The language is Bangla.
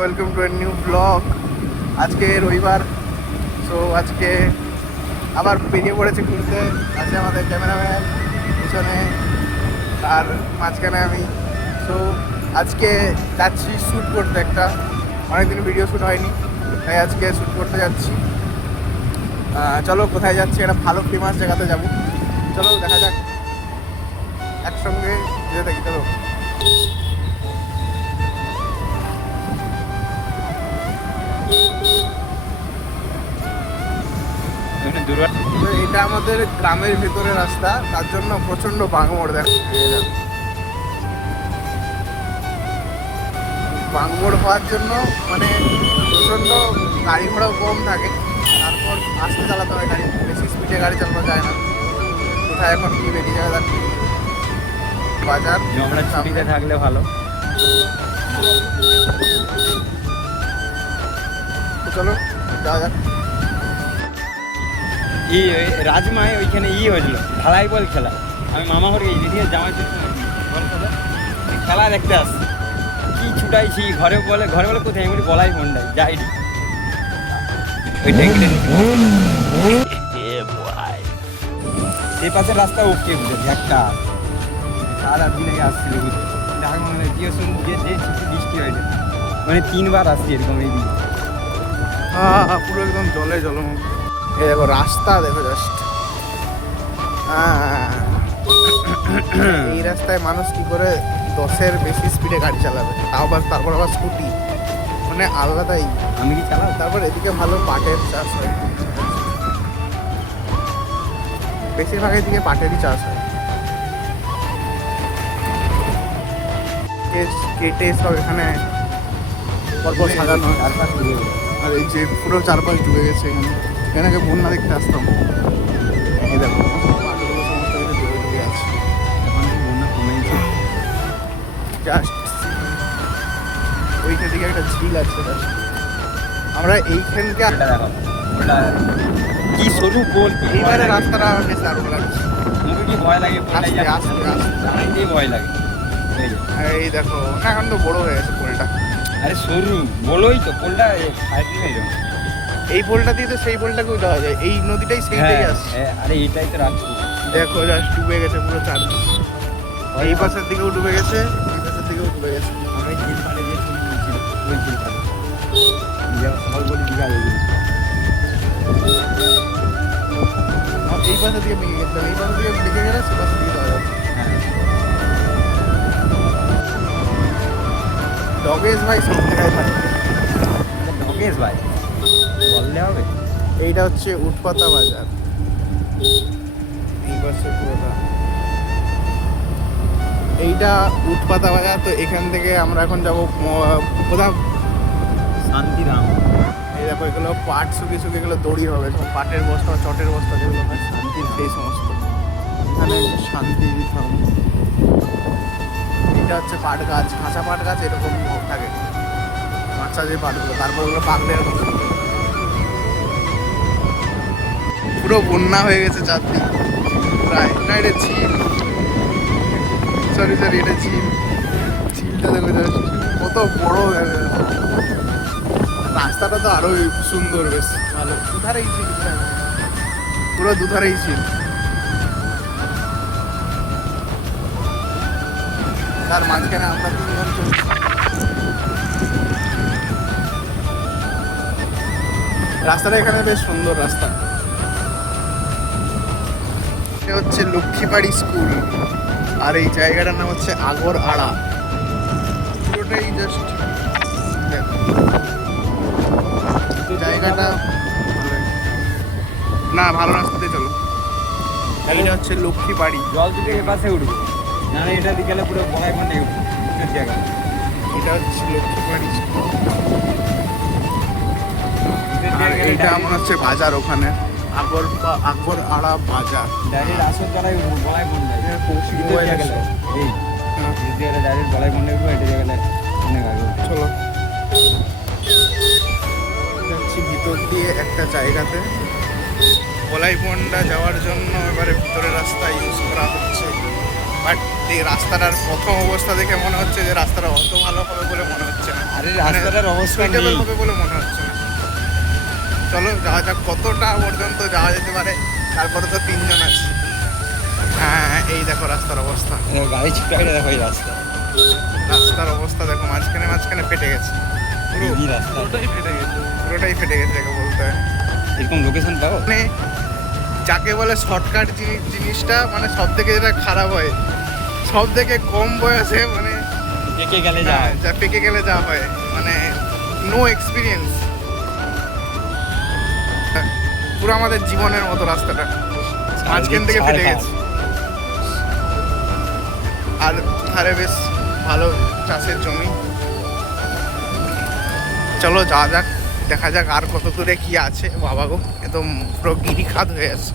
Welcome to a new blog. আজকে রবিবার, সো আজকে আবার বেরিয়ে পড়েছে ঘুরতে। আছে আমাদের ক্যামেরাম্যান পিছনে, আর মাঝখানে আমি। সো আজকে যাচ্ছি শ্যুট করতে, একটা অনেকদিন ভিডিও শ্যুট হয়নি, তাই আজকে শ্যুট করতে যাচ্ছি। চলো কোথায় যাচ্ছি, একটা ভালো ফেমাস জায়গাতে যাবো। চলো দেখা যাক, একসঙ্গে যেতে থাকি। চলো এটা আমাদের গ্রামের ভেতরে রাস্তা, তার জন্য প্রচন্ড বাঁকমোড়। বাঁকমোড় হওয়ার জন্য মানে প্রচন্ড গাড়ি ঘোড়াও কম থাকে, তারপর আস্তে চালাতে হয় গাড়ি, বেশি স্পিডে গাড়ি চালানো যায় না। কোথায় এখন কি বেরিয়ে যাবে তার বাজার, আমরা ছুটিতে থাকলে ভালো। চলো যাওয়া যাক। রাজমায় ওইখানে হয়েছিল ঢালাই বল খেলা। আমি মামা ঘরে গেছি, ঠিক আছে, জামাই বল খেলা দেখতে আসছি। কি ছুটাইছি, ঘরে বলে কোথায়, আমি বলাই ফোনটাই যাইনি। এই পাশের রাস্তা ওকে বুঝেছি একটা সারা দিন আগে আসছিল বৃষ্টি হয়েছে, মানে 3 বার আসছি এরকম এই দিন। পুরো একদম জলে জলমগ্ন। এই দেখো রাস্তা, দেখো জাস্ট। এই রাস্তায় মানুষ কি করে 10-এর বেশি স্পিডে গাড়ি চালাবে, তারপর আবার স্কুটি, মানে আলাদাই। আমি কি চালাবো? তারপর এদিকে ভালো পাটের চাষ হয়, বেশিরভাগ এদিকে পাটেরই চাষ হয়। কেটে সব এখানে পরপর সাজানো হয়। আর এই যে পুরো চারপাশ ডুবে গেছে, এখানে আগে বন্যা দেখতে আসতাম। এই দেখো পাটগুলো সমস্ত কিছু ডুবে ডুবে আছে। বন্যা কমেছে জাস্ট ওইখান থেকে একটা ঝিল আছে। আমরা এইখানকে কি সরু বল, এইবারে রাস্তাটা বেশ দারুণ লাগছে। মুখে কি ভয় লাগে? আস্তে আস্তে আস্তে ভয় লাগে। এই দেখো, না এখন তো বড় হয়ে গেছে পোলটা। আরে সরু বলোই তো, পোলটা এই পোলটা দিয়ে তো সেই পোলটাকেও দেওয়া যায়, এই নদীটাই সেইটাই আসছে। আরে এইটাই তো রাখবো। দেখো জাস্ট ডুবে গেছে পুরো চারদিক, এই পাশের দিকেও ডুবে গেছে, এই পাশের দিকেও ডুবে গেছে। আমি ঝিল পাড়ে যে ছবি তুলছিলাম, ওই ঝিল পাড়ে সবাই বলি দীঘা হয়ে গেছে। এই পাশের দিকে বেঁকে গেছিলাম, এই পাশের দিকে বেঁকে গেলে সে পাশে দিয়ে দেওয়া যাবে। ডগেশ ভাই সব জায়গায় থাকে। ডগেশ ভাই বললে হবে। এইটা হচ্ছে উটপাতা বাজার, এই পাশে পুরোটা। এইটা উটপাতা বাজার। তো এখান থেকে আমরা এখন যাবো কোথাও শান্তিরাম। এই দেখো এগুলো পাট শুকিয়ে শুকিয়ে এগুলো দড়ি হবে, পাটের বস্তা, চটের বস্তা যেগুলো হয় শান্তির, সেই সমস্ত। এখানে শান্তি ফার্ম। এটা হচ্ছে পাট গাছ, কাঁচা পাট গাছ এরকম থাকে, কাঁচা যে পাটগুলো, তারপর ওগুলো পাকলে এরকম। পুরো বন্যা হয়ে গেছে চারদিক প্রায়। না এটা ঝিল, সরি এটা ঝিল। ঝিলটা দেখো কত বড় হয়ে গেছে। রাস্তাটা তো আরোই সুন্দর, বেশ ভালো। দুধারেই ঝিল, পুরো দুধারেই ঝিল। তার মাঝখানে আমরা 3 জন চলছি। রাস্তাটা এখানে বেশ সুন্দর রাস্তা। এটা হচ্ছে লক্ষ্মীবাড়ি স্কুল, আর এই জায়গাটার নাম হচ্ছে আগর আড়া। পুরোটাই জাস্ট জায়গাটা না ভালো রাস্তাতে। চলো, এইটা হচ্ছে লক্ষ্মীবাড়ি। জল থেকে এপাশে উঠবো, না এটা দিকে গেলে পুরো বড়াই মন্ডে উঠবো জায়গা। এটা হচ্ছে লক্ষ্মীবাড়ি স্কুল, আর এইটা মনে হচ্ছে বাজার, ওখানে আকবর আড়া বাজার। ডাইরেক্ট আসর দ্বারাই উঠবো বড়াই মন্ডে। কৌশিক মোবাইল আছে। এই ডাইরেক্ট বড়াই মন্ডে উঠবো, এটা গেলে অনেক আগে। চলো যাচ্ছি ভিতর দিয়ে একটা জায়গাতে। বলাইপন্ডা যাওয়ার জন্য এবারে ভিতরের রাস্তা ইউজ করা হচ্ছে, বাট এই রাস্তাটার প্রথম অবস্থা দেখে মনে হচ্ছে যে রাস্তাটা অত ভালো হবে বলে মনে হচ্ছে না। আর আরে রাস্তাটার অবস্থা সুইটেবল নেই। হবে বলে মনে হচ্ছে না। চলো যাওয়া যাক, কতটা পর্যন্ত যাওয়া যেতে পারে। তারপরে তো 3 জন আছে। হ্যাঁ, এই দেখো রাস্তার অবস্থা। গাড়ি ছুটাইটা দেখো এই রাস্তা, রাস্তার অবস্থা দেখো, মাঝখানে মাঝখানে ফেটে গেছে পুরো, এই রাস্তা পুরোটাই ফেটে গেছে দেখো বলতে হয়। এরকম লোকেশন পাবো? মানে যাকে বলে শর্টকাট জিনিসটা মানে সব থেকে যেটা খারাপ হয়, সব থেকে কম বয়সে মানে একে গেলে যা হয়। যা পেকে গেলে যা হয়, মানে নো এক্সপিরিয়েন্স। পুরো আমাদের জীবনের মতো রাস্তাটা মাঝখান থেকে ফেটে গেছে। আর ধারে বেশ ভালো চাষের জমি। চলো যাওয়া যাক, দেখা যাক আর কত দূরে কি আছে। বাবা গো, একদম পুরো গিরিখাত হয়ে আছে।